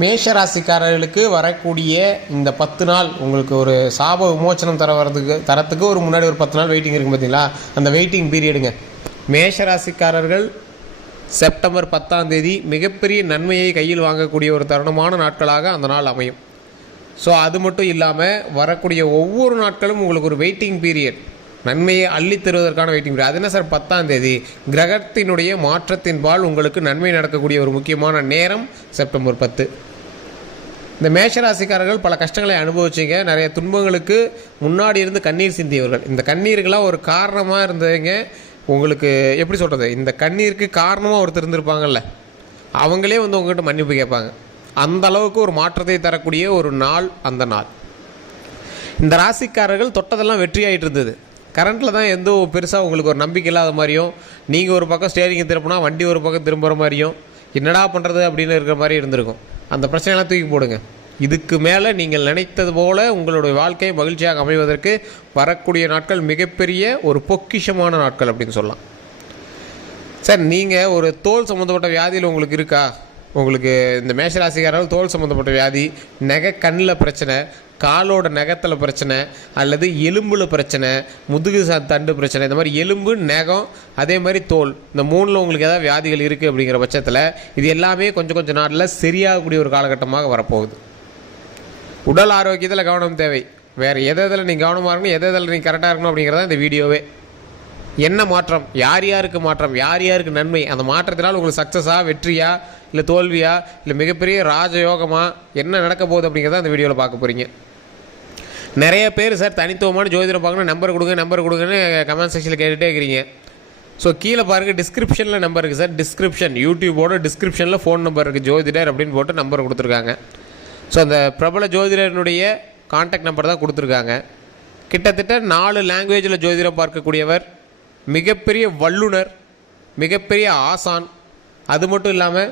மேஷ ராசிக்காரர்களுக்கு வரக்கூடிய இந்த பத்து நாள் உங்களுக்கு ஒரு சாப விமோச்சனம் தர வரதுக்கு தரத்துக்கு ஒரு முன்னாடி ஒரு பத்து நாள் வெயிட்டிங் இருக்கும் பார்த்தீங்களா? அந்த வெயிட்டிங் பீரியடுங்க மேஷ ராசிக்காரர்கள் செப்டம்பர் பத்தாம் தேதி மிகப்பெரிய நன்மையை கையில் வாங்கக்கூடிய ஒரு தருணமான நாட்களாக அந்த நாள் அமையும். ஸோ அது மட்டும் இல்லாமல் வரக்கூடிய ஒவ்வொரு நாட்களும் உங்களுக்கு ஒரு வெயிட்டிங் பீரியட் நன்மையை அள்ளித் தருவதற்கான வெயிட்டிங் பீரியட் அது என்ன சார்? பத்தாம் தேதி. கிரகத்தினுடைய மாற்றத்தின்பால் உங்களுக்கு நன்மை நடக்கக்கூடிய ஒரு முக்கியமான நேரம் செப்டம்பர் பத்து. இந்த மேஷராசிக்காரர்கள் பல கஷ்டங்களை அனுபவிச்சிங்க. நிறைய துன்பங்களுக்கு முன்னாடி இருந்து கண்ணீர் சிந்தியவர்கள். இந்த கண்ணீருக்கெல்லாம் ஒரு காரணமாக இருந்தவங்க உங்களுக்கு எப்படி சொல்கிறது இந்த கண்ணீருக்கு காரணமாக ஒருத்தர் இருந்திருப்பாங்கல்ல. அவங்களே வந்து உங்கள்கிட்ட மன்னிப்பு கேட்பாங்க. அந்த அளவுக்கு ஒரு மாற்றத்தை தரக்கூடிய ஒரு நாள் அந்த நாள். இந்த ராசிக்காரர்கள் தொட்டதெல்லாம் வெற்றி ஆகிட்டு இருந்தது கரண்ட்டில் தான் எந்த பெருசாக உங்களுக்கு ஒரு நம்பிக்கை இல்லாத மாதிரியும் நீங்கள் ஒரு பக்கம் ஸ்டேரிங்கை திருப்பினா வண்டி ஒரு பக்கம் திரும்புகிற மாதிரியும் என்னடா பண்ணுறது அப்படின்னு இருக்கிற மாதிரி இருந்திருக்கும். அந்த பிரச்சனையெல்லாம் தூக்கி போடுங்க. இதுக்கு மேலே நீங்கள் நினைத்தது போல உங்களுடைய வாழ்க்கை மகிழ்ச்சியாக அமைவதற்கு வரக்கூடிய நாட்கள் மிகப்பெரிய ஒரு பொக்கிஷமான நாட்கள் அப்படின்னு சொல்லலாம். சார் நீங்கள் ஒரு தோல் சம்மந்தப்பட்ட வியாதியில் உங்களுக்கு இருக்கா? உங்களுக்கு இந்த மேஷராசிக்காரர்கள் தோல் சம்மந்தப்பட்ட வியாதி நகை கண்ணில் பிரச்சனை காலோட நகத்தில் பிரச்சனை அல்லது எலும்பில் பிரச்சனை முதுகு தண்டு பிரச்சனை இந்த மாதிரி எலும்பு நகம் அதே மாதிரி தோல் இந்த மூணில் உங்களுக்கு ஏதாவது வியாதிகள் இருக்குது அப்படிங்கிற பட்சத்தில் இது எல்லாமே கொஞ்சம் கொஞ்சம் நாளில் சரியாகக்கூடிய ஒரு காலகட்டமாக வரப்போகுது. உடல் ஆரோக்கியத்தில் கவனம் தேவை. வேறு எதை இதில் நீங்கள் கவனமாக இருக்கணும் எதை எதில் நீங்கள் கரெக்டாக இருக்கணும் அப்படிங்கிறத இந்த வீடியோவே. என்ன மாற்றம்? யார் யாருக்கு மாற்றம்? யார் யாருக்கு நன்மை? அந்த மாற்றத்தினால் உங்களுக்கு சக்ஸஸாக வெற்றியா இல்லை தோல்வியா இல்லை மிகப்பெரிய ராஜயோகமாக என்ன நடக்க போகுது அப்படிங்கிறத அந்த வீடியோவில் பார்க்க போகிறீங்க நிறைய பேர் சார் தனித்துவமான ஜோதிடம் பார்க்கணும். நம்பர் கொடுங்க நம்பர் கொடுங்கன்னு கமெண்ட் செக்ஷனில் கேட்டுகிட்டே இருக்கிறீங்க. ஸோ கீழே பாருங்கள் டிஸ்கிரிப்ஷனில் நம்பர் இருக்குது சார். டிஸ்கிரிப்ஷன் யூடியூபோட டிஸ்கிரிப்ஷனில் ஃபோன் நம்பர் இருக்குது ஜோதிடர் அப்படின்னு போட்டு நம்பர் கொடுத்துருக்காங்க. ஸோ அந்த பிரபல ஜோதிடனுடைய காண்டாக்ட் நம்பர் தான் கொடுத்துருக்காங்க. கிட்டத்தட்ட நாலு லாங்குவேஜில் ஜோதிடம் பார்க்கக்கூடியவர் மிகப்பெரிய வல்லுனர் மிகப்பெரிய ஆசான். அது மட்டும் இல்லாமல்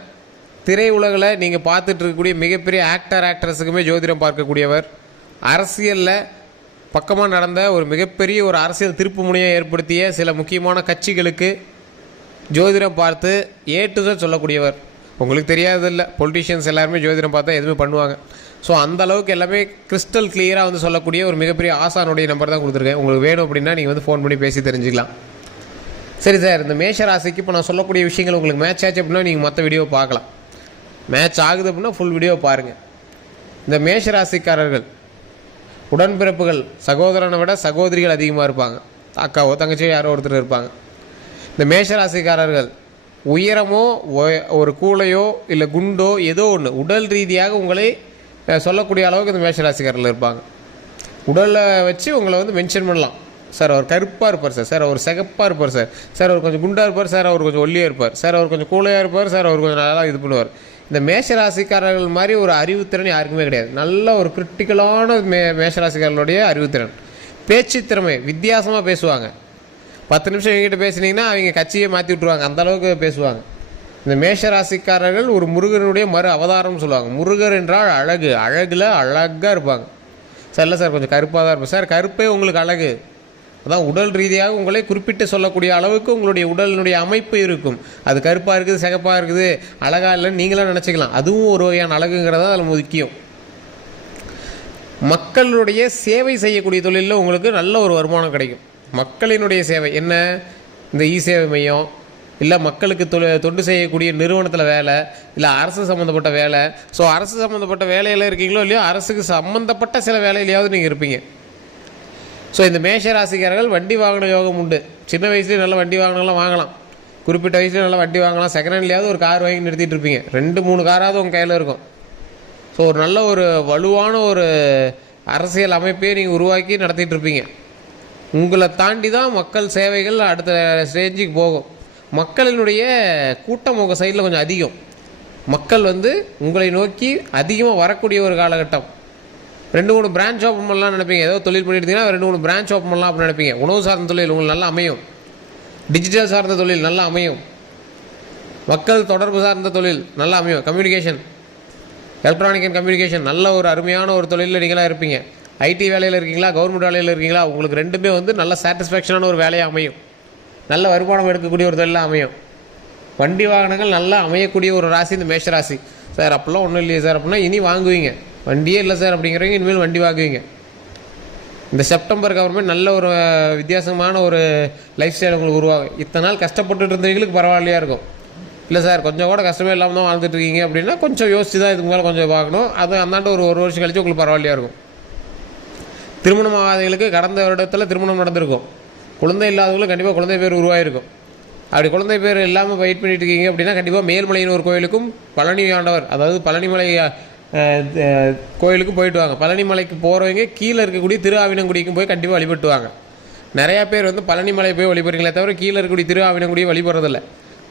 திரையுலகில் நீங்கள் பார்த்துட்டு இருக்கக்கூடிய மிகப்பெரிய ஆக்டர் ஆக்ட்ரஸுக்குமே ஜோதிடம் பார்க்கக்கூடியவர் அரசியலில் பக்கமாக நடந்த ஒரு மிகப்பெரிய ஒரு அரசியல் திருப்பு முனையை ஏற்படுத்திய சில முக்கியமான கட்சிகளுக்கு ஜோதிடம் பார்த்து ஏ டு சொல்லக்கூடியவர். உங்களுக்கு தெரியாததில்ல பொலிட்டிஷியன்ஸ் எல்லாருமே ஜோதிடம் பார்த்தா எதுவுமே பண்ணுவாங்க. ஸோ அந்த அளவுக்கு எல்லாமே கிறிஸ்டல் கிளியராக வந்து சொல்லக்கூடிய ஒரு மிகப்பெரிய ஆசானுடைய நம்பர் தான் கொடுத்துருக்கேன். உங்களுக்கு வேணும் அப்படின்னா நீங்கள் வந்து ஃபோன் பண்ணி பேசி தெரிஞ்சுக்கலாம். சரி சார் இந்த மேஷ ராசிக்கு இப்போ நான் சொல்லக்கூடிய விஷயங்கள் உங்களுக்கு மேட்ச் ஆச்சு அப்படின்னா நீங்கள் மற்ற வீடியோ பார்க்கலாம். மேட்ச் ஆகுது அப்படின்னா ஃபுல் வீடியோ பாருங்கள் இந்த மேஷ ராசிக்காரர்கள் உடன்பிறப்புகள் சகோதரனை விட சகோதரிகள் அதிகமாக இருப்பாங்க. அக்காவோ தங்கச்சியோ யாரோ ஒருத்தர் இருப்பாங்க. இந்த மேஷராசிக்காரர்கள் உயரமோ ஒரு கூளையோ இல்லை குண்டோ ஏதோ ஒன்று உடல் ரீதியாக உங்களை சொல்லக்கூடிய அளவுக்கு இந்த மேஷராசிக்காரர்கள் இருப்பாங்க. உடலை வச்சு உங்களை வந்து மென்ஷன் பண்ணலாம். சார் அவர் கருப்பாக இருப்பார் சார். சார் அவர் சிகப்பாக இருப்பார் சார். சார் அவர் கொஞ்சம் குண்டாக இருப்பார். சார் அவர் கொஞ்சம் ஒல்லியாக இருப்பார். சார் அவர் கொஞ்சம் கூலையாக இருப்பார். சார் அவர் கொஞ்சம் நல்லா இது பண்ணுவார். இந்த மேஷராசிக்காரர்கள் மாதிரி ஒரு அறிவுத்திறன் யாருக்குமே கிடையாது. நல்ல ஒரு கிரிட்டிக்கலான மே மேஷராசிக்காரர்களுடைய அறிவுத்திறன் பேச்சு திறமை வித்தியாசமாக பேசுவாங்க. பத்து நிமிஷம் எங்கிட்ட பேசுனீங்கன்னா அவங்க கட்சியை மாற்றி விட்ருவாங்க அந்த அளவுக்கு பேசுவாங்க. இந்த மேஷராசிக்காரர்கள் ஒரு முருகனுடைய மறு அவதாரம்னு சொல்லுவாங்க. முருகர் என்றால் அழகு. அழகில் அழகாக இருப்பாங்க. சார் இல்லை சார் கொஞ்சம் கருப்பாக தான் இருப்பேன். சார் கருப்பே உங்களுக்கு அழகு. அதான் உடல் ரீதியாக உங்களை குறிப்பிட்டு சொல்லக்கூடிய அளவுக்கு உங்களுடைய உடலினுடைய அமைப்பு இருக்கும். அது கருப்பாக இருக்குது சிகப்பாக இருக்குது அழகாக இல்லைன்னு நீங்களாம் நினச்சிக்கலாம். அதுவும் ஒரு வகையான அழகுங்கிறது அதில் முக்கியம். மக்களுடைய சேவை செய்யக்கூடிய தொழிலில் உங்களுக்கு நல்ல ஒரு வருமானம் கிடைக்கும். மக்களினுடைய சேவை. என்ன? இந்த இ சேவை மையம் இல்லை மக்களுக்கு தொ தொண்டு செய்யக்கூடிய நிறுவனத்தில் வேலை இல்லை அரசு சம்மந்தப்பட்ட வேலை. ஸோ அரசு சம்மந்தப்பட்ட வேலையில் இருக்கீங்களோ இல்லையோ அரசுக்கு சம்மந்தப்பட்ட சில வேலையிலையாவது நீங்கள் இருப்பீங்க. ஸோ இந்த மேஷ ராசிக்காரர்கள் வண்டி வாங்கின யோகம் உண்டு. சின்ன வயசுலேயே நல்ல வண்டி வாங்கினாலும் வாங்கலாம். குறிப்பிட்ட வயசுலேயும் நல்ல வண்டி வாங்கலாம். செகண்ட் ஹேண்ட்லேயாவது ஒரு கார் வாங்கி நிறுத்திட்டு இருப்பீங்க. ரெண்டு மூணு காராவது உங்கள் கையில் இருக்கும். ஸோ ஒரு நல்ல ஒரு வலுவான ஒரு அரசியல் அமைப்பையே நீங்கள் உருவாக்கி நடத்திட்டு இருப்பீங்க. உங்களை தாண்டி தான் மக்கள் சேவைகள் அடுத்த ஸ்டேஜுக்கு போகும். மக்களினுடைய கூட்டம் உங்கள் சைடில் கொஞ்சம் அதிகம். மக்கள் வந்து உங்களை நோக்கி அதிகமாக வரக்கூடிய ஒரு காலகட்டம். ரெண்டு மூணு பிரான்ச் ஓப்பன் பண்ணலாம் நினைப்பீங்க. ஏதோ தொழில் பண்ணிட்டு ரெண்டு மூணு பிரான்ச் ஓப்பன் பண்ணலாம் அப்படின்னு நினைப்பீங்க. உணவு சார்ந்த தொழில் உங்களுக்கு நல்லா அமையும். டிஜிட்டல் சார்ந்த தொழில் நல்லா அமையும். மக்கள் தொடர்பு சார்ந்த தொழில் நல்லா அமையும். கம்யூனிகேஷன் எலக்ட்ரானிக் அண்ட் கம்யூனிகேஷன் நல்ல ஒரு அருமையான ஒரு தொழிலில் நீங்களாக இருப்பீங்க. ஐடி வேலையில் இருக்கீங்களா? கவர்மெண்ட் வேலையில் இருக்கீங்களா? உங்களுக்கு ரெண்டுமே வந்து நல்ல சாட்டிஸ்ஃபேக்ஷனான ஒரு வேலையாக அமையும். நல்ல வருமானம் எடுக்கக்கூடிய ஒரு தொழிலாக அமையும். வண்டி வாகனங்கள் நல்லா அமையக்கூடிய ஒரு ராசி இந்த மேஷ ராசி சார் அப்போல்லாம் ஒன்றும் இல்லையே சார். அப்படின்னா இனி வாங்குவீங்க. வண்டியே இல்லை சார் அப்படிங்கிறவங்க இனிமேல் வண்டி வாங்குவீங்க. இந்த செப்டம்பர் கவர்மெண்ட் நல்ல ஒரு வித்தியாசமான ஒரு லைஃப் ஸ்டைல் உங்களுக்கு உருவாகும். இத்தனை நாள் கஷ்டப்பட்டுட்டு இருந்தவங்களுக்கு பரவாயில்லையா இருக்கும். இல்லை சார் கொஞ்சம் கூட கஷ்டமே இல்லாமல் தான் வாழ்ந்துட்டு இருக்கீங்க அப்படின்னா கொஞ்சம் யோசிச்சு தான் இதுக்கு மேலே கொஞ்சம் பார்க்கணும் அது அந்தாண்ட ஒரு ஒரு வருஷம் கழிச்சு உங்களுக்கு பரவாயில்லையா இருக்கும். திருமணம் ஆகாதவங்களுக்கு கடந்த வருடத்தில் திருமணம் நடந்திருக்கும். குழந்தை இல்லாதவங்களுக்கு கண்டிப்பாக குழந்தை பேர் உருவாயிருக்கும். அப்படி குழந்தை பேர் இல்லாமல் வெயிட் பண்ணிட்டு இருக்கீங்க அப்படின்னா கண்டிப்பாக மேல்மலையின் ஒரு கோயிலுக்கும் பழனி ஆண்டவர் அதாவது பழனிமலை கோயிலுக்கு போயிட்டு வாங்க. பழனிமலைக்கு போகிறவங்க கீழே இருக்கக்கூடிய திரு ஆவினங்குடிக்கும் போய் கண்டிப்பாக வழிபட்டு வாங்க நிறையா பேர் வந்து பழனிமலை போய் வழிபடுறீங்களே தவிர கீழே இருக்கக்கூடிய திருஆவினங்குடி வழிபடுறதில்ல.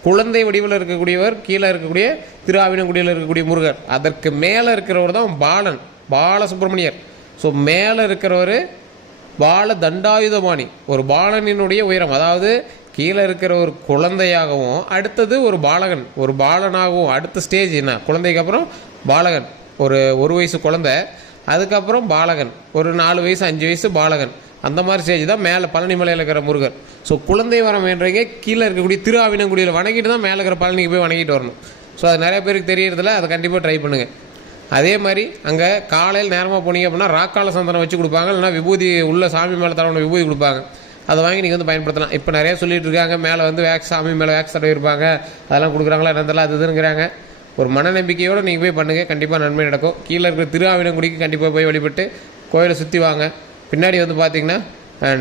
குழந்தை வடிவில் இருக்கக்கூடியவர் கீழே இருக்கக்கூடிய திரு ஆவினங்குடியில் இருக்கக்கூடிய முருகர். அதற்கு மேலே இருக்கிறவர் தான் பாலன் பாலசுப்ரமணியர். ஸோ மேலே இருக்கிறவர் பால தண்டாயுதபாணி. ஒரு பாலனினுடைய உயரம். அதாவது கீழே இருக்கிற ஒரு குழந்தையாகவும் அடுத்தது ஒரு பாலகன். ஒரு பாலனாகவும் அடுத்த ஸ்டேஜ் என்ன? குழந்தைக்கு அப்புறம் பாலகன். ஒரு ஒரு வயசு குழந்தை அதுக்கப்புறம் பாலகன். ஒரு நாலு வயசு அஞ்சு வயசு பாலகன். அந்த மாதிரி ஸ்டேஜ் தான் மேலே பழனிமலையில் இருக்கிற முருகர். ஸோ குழந்தை வரம் என்றைக்கே கீழே இருக்கக்கூடிய திரு ஆவினங்குடியில் வணங்கிட்டு தான் மேலே இருக்கிற பழனிக்கு போய் வணங்கிட்டு வரணும். ஸோ அது நிறைய பேருக்கு தெரியறதில்ல அதை கண்டிப்பாக ட்ரை பண்ணுங்கள் அதே மாதிரி அங்கே காலையில் நேரமாக போனீங்க அப்படின்னா ராக்கால சந்தனம் வச்சு கொடுப்பாங்க. இல்லைன்னா விபூதி உள்ள சாமி மேலே தரணும் விபூதி கொடுப்பாங்க. அதை வாங்கி நீங்கள் வந்து பயன்படுத்தலாம். இப்போ நிறைய சொல்லிட்டு இருக்காங்க. மேலே வந்து வேக்ஸ் சாமி மேலே வேக்ஸ் தடவை இருப்பாங்க. அதெல்லாம் கொடுக்குறாங்களா என்னதெல்லாம் அது இதுங்கிறாங்க ஒரு மனநம்பிக்கையோடு நீங்கள் போய் பண்ணுங்கள் கண்டிப்பாக நன்மை நடக்கும். கீழே இருக்கிற திருஆவினங்குடிக்கு கண்டிப்பாக போய் வழிபட்டு கோயிலை சுற்றி வாங்க. பின்னாடி வந்து பார்த்திங்கன்னா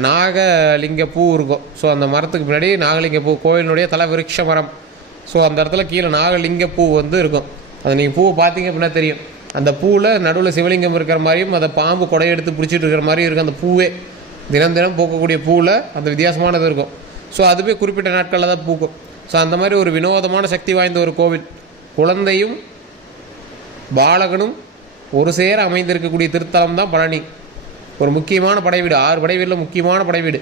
நாகலிங்க பூ இருக்கும். ஸோ அந்த மரத்துக்கு பின்னாடி நாகலிங்க பூ கோயிலினுடைய தலை விருட்ச மரம் ஸோ அந்த இடத்துல கீழே நாகலிங்க பூ வந்து இருக்கும். அது நீங்கள் பூவை பார்த்தீங்க அப்படின்னா தெரியும். அந்த பூவில் நடுவில் சிவலிங்கம் இருக்கிற மாதிரியும் அதை பாம்பு கொடை எடுத்து பிடிச்சிட்டு இருக்கிற மாதிரியும் இருக்கும் அந்த பூவே. தினம் தினம் பூக்கக்கூடிய பூவில் அந்த வித்தியாசமானது இருக்கும். ஸோ அதுவே குறிப்பிட்ட நாட்களில் தான் பூக்கும். ஸோ அந்த மாதிரி ஒரு வினோதமான சக்தி வாய்ந்த ஒரு கோவில். குழந்தையும் பாலகனும் ஒரு சேர அமைந்திருக்கக்கூடிய திருத்தலம் தான் பழனி. ஒரு முக்கியமான படைவீடு. ஆறு படைவீடில் முக்கியமான படைவீடு.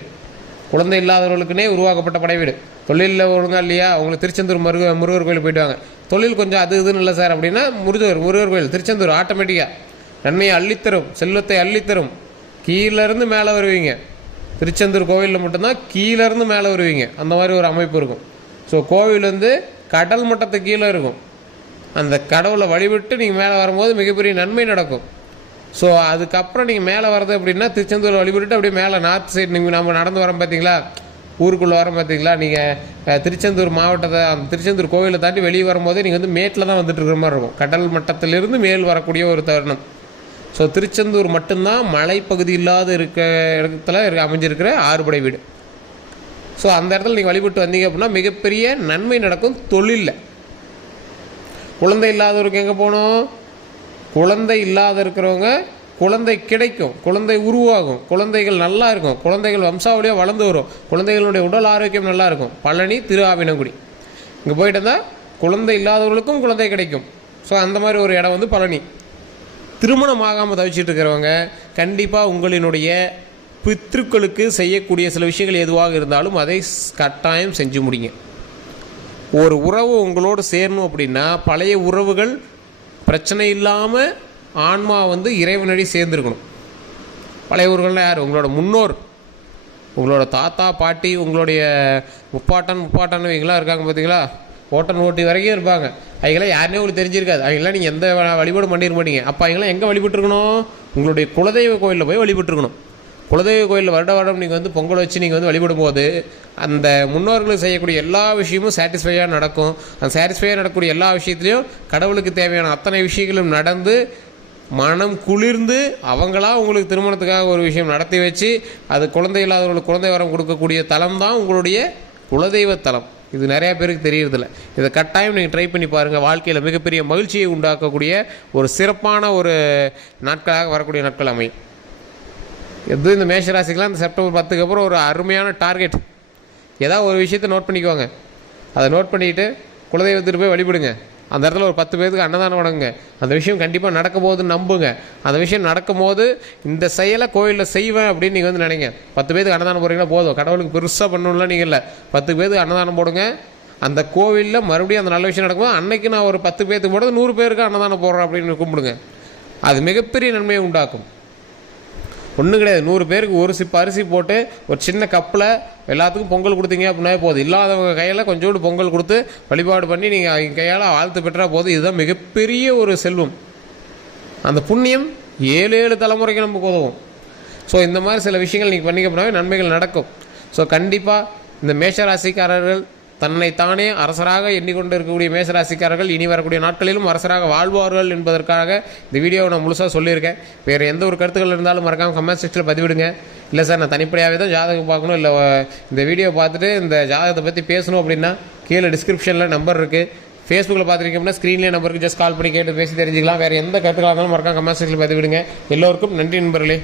குழந்தை இல்லாதவர்களுக்குனே உருவாக்கப்பட்ட படைவீடு. தொழிலில் ஒழுங்கா இல்லையா? அவங்களுக்கு திருச்செந்தூர் முருக முருகர் கோயில் போய்ட்டுவாங்க தொழில் கொஞ்சம் அது இதுன்னு இல்லை சார். அப்படின்னா முருகர் முருகர் கோயில் திருச்செந்தூர் ஆட்டோமேட்டிக்காக நன்மையை அள்ளித்தரும் செல்வத்தை அள்ளித்தரும். கீழேருந்து மேலே வருவீங்க. திருச்செந்தூர் கோவிலில் மட்டும்தான் கீழேருந்து மேலே வருவீங்க. அந்த மாதிரி ஒரு அமைப்பு இருக்கும். ஸோ கோவில் வந்து கடல் மட்டத்துக்கு கீழே இருக்கும். அந்த கடவுளை வழிபட்டு நீங்கள் மேலே வரும்போது மிகப்பெரிய நன்மை நடக்கும். ஸோ அதுக்கப்புறம் நீங்கள் மேலே வர்றது அப்படின்னா திருச்செந்தூர் வழிபட்டு அப்படியே மேலே நார்த் சைடு நீங்கள் நம்ம நடந்து வரோம் பார்த்தீங்களா ஊருக்குள்ளே வரோம் பார்த்தீங்களா நீங்கள் திருச்செந்தூர் மாவட்டத்தை அந்த திருச்செந்தூர் கோவிலை தாண்டி வெளியே வரும்போது நீங்கள் வந்து மேட்டில் தான் வந்துட்டு இருக்கிற மாதிரி இருக்கும். கடல் மட்டத்திலிருந்து மேல் வரக்கூடிய ஒரு தருணம். ஸோ திருச்செந்தூர் மட்டும்தான் மலைப்பகுதி இல்லாத இருக்க இடத்துல அமைஞ்சிருக்கிற ஆறுபடை வீடு. ஸோ அந்த இடத்துல நீங்கள் வழிபட்டு வந்தீங்க அப்படின்னா மிகப்பெரிய நன்மை நடக்கும் தொழிலில். குழந்தை இல்லாதவருக்கு எங்கே போகணும்? குழந்தை இல்லாத இருக்கிறவங்க குழந்தை கிடைக்கும். குழந்தை உருவாகும். குழந்தைகள் நல்லா இருக்கும். குழந்தைகள் வம்சாவளியாக வளர்ந்து வரும். குழந்தைகளுடைய உடல் ஆரோக்கியம் நல்லா இருக்கும். பழனி திரு ஆவினங்குடி இங்கே போயிட்டு இருந்தால் குழந்தை இல்லாதவர்களுக்கும் குழந்தை கிடைக்கும். ஸோ அந்த மாதிரி ஒரு இடம் வந்து பழனி. திருமணம் ஆகாமல் தவிச்சிட்டு இருக்கிறவங்க கண்டிப்பாக உங்களினுடைய பித்ருக்களுக்கு செய்யக்கூடிய சில விஷயங்கள் எதுவாக இருந்தாலும் அதை கட்டாயம் செஞ்சு முடிங்க. ஒரு உறவு உங்களோடு சேரணும் அப்படின்னா பழைய உறவுகள் பிரச்சனை இல்லாமல் ஆன்மா வந்து இறைவனடி சேர்ந்துருக்கணும். பழைய உறவுகள்லாம் யார்? உங்களோட முன்னோர். உங்களோட தாத்தா பாட்டி உங்களுடைய முப்பாட்டன் முப்பாட்டன் இவங்களாம் இருக்காங்க பார்த்தீங்களா ஓட்டன் ஓட்டி வரைக்கும் இருப்பாங்க. அவங்களாம் யாருனே உங்களுக்கு தெரிஞ்சிருக்காது. அவங்களாம் நீங்கள் எந்த வழிபாடு வழிபாடும் பண்ணிருக்க மாட்டீங்க. அப்போ அவங்களாம் எங்கே வழிபட்டுருக்கணும்? உங்களுடைய குலதெய்வ கோயிலில் போய் வழிபட்டுருக்கணும். குலதெய்வ கோயிலில் வருட வருடம் நீங்கள் வந்து பொங்கல் வச்சு நீங்கள் வந்து வழிபடும் போது அந்த முன்னோர்களுக்கு செய்யக்கூடிய எல்லா விஷயமும் சாட்டிஸ்ஃபையாக நடக்கும். அந்த சாட்டிஸ்ஃபையாக நடக்கக்கூடிய எல்லா விஷயத்துலையும் கடவுளுக்கு தேவையான அத்தனை விஷயங்களும் நடந்து மனம் குளிர்ந்து அவங்களா உங்களுக்கு திருமணத்துக்காக ஒரு விஷயம் நடத்தி வச்சு அது குழந்தை இல்லாதவர்களுக்கு குழந்தை வரம் கொடுக்கக்கூடிய தலம் தான் உங்களுடைய குலதெய்வ தலம். இது நிறைய பேருக்கு தெரியறதில்ல. இதை கட்டாயம் நீங்கள் ட்ரை பண்ணி பாருங்கள் வாழ்க்கையில் மிகப்பெரிய மகிழ்ச்சியை உண்டாக்கக்கூடிய ஒரு சிறப்பான ஒரு நாட்களாக வரக்கூடிய நாட்கள் அமையும். எது இந்த மேஷராசிக்கெலாம் இந்த செப்டம்பர் பத்துக்கு அப்புறம் ஒரு அருமையான டார்கெட். ஏதாவது ஒரு விஷயத்தை நோட் பண்ணிக்கோங்க அதை நோட் பண்ணிக்கிட்டு குலதெய்வத்துக்கு போய் வழிபடுங்க. அந்த இடத்துல ஒரு பத்து பேருக்கு அன்னதானம் வணங்குங்க அந்த விஷயம் கண்டிப்பாக நடக்க போகுதுன்னு நம்புங்க. அந்த விஷயம் நடக்கும் போது இந்த செயலை கோயிலில் செய்வேன் அப்படின்னு நீங்கள் வந்து நினைங்க. பத்து பேருக்கு அன்னதானம் போடுறீங்கன்னா போதும். கடவுளுக்கு பெருசாக பண்ணணும்லாம் நீங்கள் இல்லை. பத்து பேருக்கு அன்னதானம் போடுங்க. அந்த கோவிலில் மறுபடியும் அந்த நல்ல விஷயம் நடக்கும்போது அன்னைக்கு நான் ஒரு பத்து பேருக்கு போடுறது நூறு பேருக்கு அன்னதானம் போடுறேன் அப்படின்னு கும்பிடுங்க அது மிகப்பெரிய நன்மையை உண்டாக்கும். ஒன்றும் கிடையாது. நூறு பேருக்கு ஒரு சிப்பு அரிசி போட்டு ஒரு சின்ன கப்பில் எல்லாத்துக்கும் பொங்கல் கொடுத்தீங்க அப்படின்னா போதும். இல்லாதவங்க கையில் கொஞ்சோண்டு பொங்கல் கொடுத்து வழிபாடு பண்ணி நீங்கள் அவங்க கையால் வாழ்த்து பெற்றா போதும். இதுதான் மிகப்பெரிய ஒரு செல்வம். அந்த புண்ணியம் ஏழு ஏழு தலைமுறைக்கு நமக்கு உதவும். ஸோ இந்த மாதிரி சில விஷயங்கள் நீங்கள் பண்ணிக்க போனாவே நன்மைகள் நடக்கும். ஸோ கண்டிப்பாக இந்த மேஷராசிக்காரர்கள் தன்னைத்தானே அரசராக எண்ணிக்கொண்டு இருக்கக்கூடிய மேஷராசிக்காரர்கள் இனி வரக்கூடிய நாட்களிலும் அரசராக வாழ்வார்கள் என்பதற்காக இந்த வீடியோவை நான் முழுசாக சொல்லியிருக்கேன். வேறு எந்த ஒரு கருத்துக்கள் இருந்தாலும் மறக்காமல் கமெண்ட் செக்ஷனில் பதிவிடுங்க. இல்லை சார் நான் தனிப்படையாகவே தான் ஜாதகம் பார்க்கணும். இல்லை இந்த வீடியோ பார்த்துட்டு இந்த ஜாதகத்தை பற்றி பேசணும் அப்படின்னா கீழே டிஸ்கிரிப்ஷனில் நம்பர் இருக்குது ஃபேஸ்புக்கில் பார்த்துருக்கீங்க அப்படின்னா ஸ்க்ரீன்லேயே நம்பருக்கு ஜஸ்ட் கால் பண்ணி கேட்டு பேசி தெரிஞ்சுக்கலாம். வேறு எந்த கருத்துக்களாக இருந்தாலும் மறக்காம கமெண்ட் செக்ஷனில் பதிவிடுங்க. எல்லோருக்கும் நன்றி நண்பர்களே.